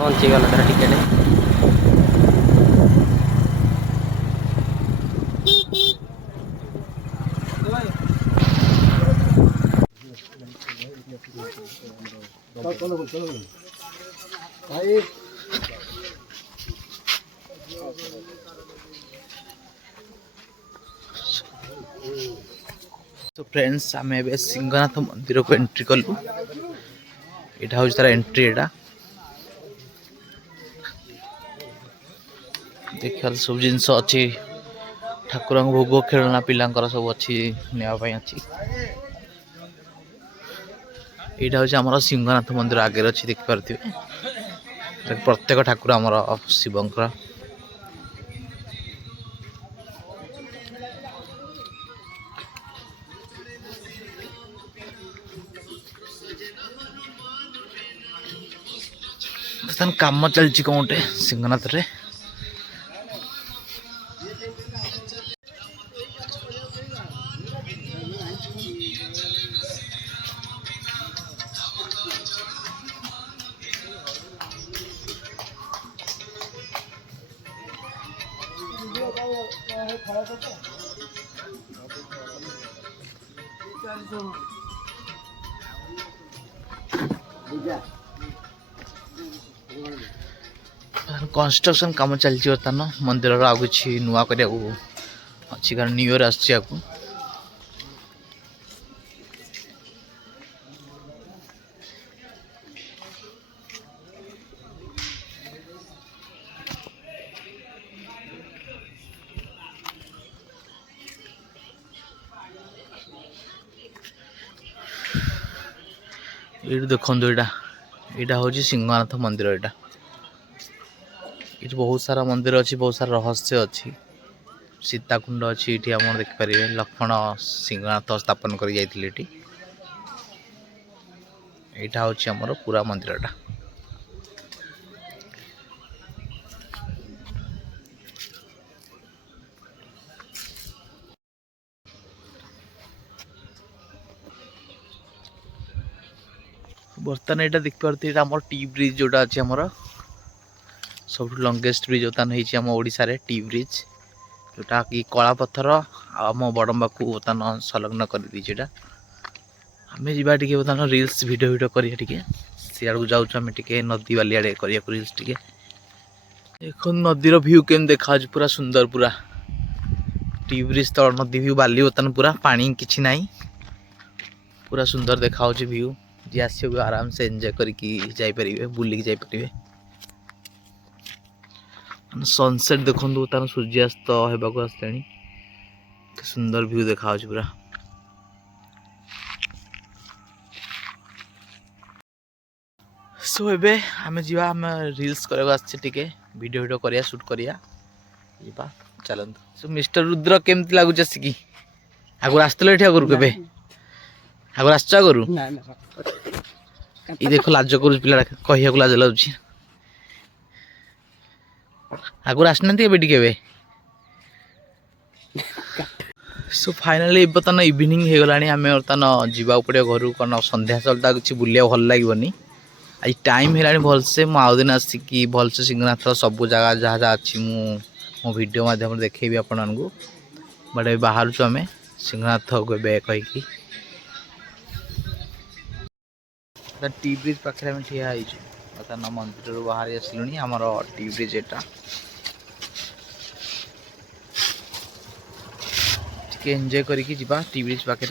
ବଞ୍ଚିଗଲା ତାର ଟିକେଟ। तो फ्रेंड्स आम ए सिंहनाथ मंदिर को एंट्री कलु। यहाँ हूँ तार एंट्री। एटा देखा सब जिनस अच्छी ठाकुर भोग खेलना पिलांकर सब अच्छी नापी अच्छी। यहाँ हूँ आम सिंहनाथ मंदिर आगे अच्छी देखिपे प्रत्येक ठाकुर आमर शिवंकर। काम चलती कौन गोटे सिंहनाथ रे। कंस्ट्रक्शन काम चलती बर्तमान मंदिर आग कि नुआ कर अच्छी कारण न्यू इयर आसको ये देखो यहाँ हूँ सिंहनाथ मंदिर। यहाँ ये बहुत सारा मंदिर अच्छी बहुत सारा रहस्य अच्छी। सीताकुंड अच्छी ये आम देखिपारे लक्ष्मण सिंहनाथ स्थापन कर जाइए। यहाँ हूँ आमर पूरा मंदिर। बर्तमान यहाँ देखिए आम टी ब्रिज जोटा अच्छी आमर सब लंगेस्ट ब्रिज बर्तमान होम ओडिशा रे टी ब्रिज जोटा कि कला पत्थर आम बड़म्बा को बर्तमान संलग्न कर दीजिए। आम जा बर्तमान रिल्स वीडियो करिए सियाड़ जाऊँ नदी वाली आड़े करिया रिल्स टे देख नदीर व्यू केम देखा पूरा सुंदर पूरा टी ब्रिज तल नदी व्यू बाली बर्तमान पूरा पानी किछि नाई पूरा सुंदर देखा व्यू जी आस आराम से एंजॉय करें बुलिक जापरें। सनसेट देखो तार सूर्यास्त होगा आसलानी सुंदर व्यू देखा पूरा। सो एबे आमे जीवा आम रील्स करवा टे वीडियो करिया शूट करिया चलतु। सो मिस्टर रुद्र केमती लगुच आसिकी आगु आसतले एठी आगु केबे आगु आसछ आगु ये देखो लाज कर पिला कहिया लाज लगुच आगु आसना टे। सो फाइनाली बर्तमान इवनिंग हो गला आम बर्तमान जावा पड़े घर कौन संध्या चलता किसी बुलिया भल लगे आज टाइम है भलसे मुझे दिन आसिकी भलसे सिंहनाथ सब जगह जहाँ जहाँ अच्छी मो वीडियो माध्यम देखी आपण को बट ए बाहर आम सिंहनाथ कही टी ब्रिज पाखे आम ठिया बर्तमान मंदिर बाहर आसलुनी आमर टी ब्रिज एटा एंजॉय करके जीवा टी ब्रिज पाखे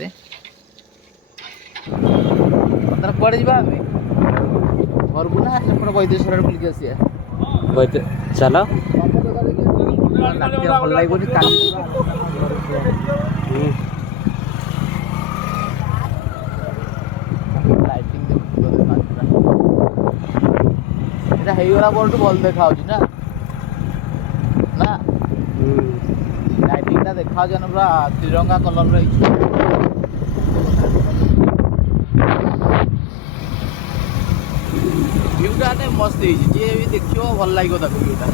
कड़े जा घर को ना सेपटे वैदेश्वर बुलिक आसिया चलो भल लगे लाइटिंग पर भल देखा ना ना लाइटिंग देखा पूरा तिरंगा कलर रही व्यूटा मस्त है जी भी देखियो भल लगे व्यूटा।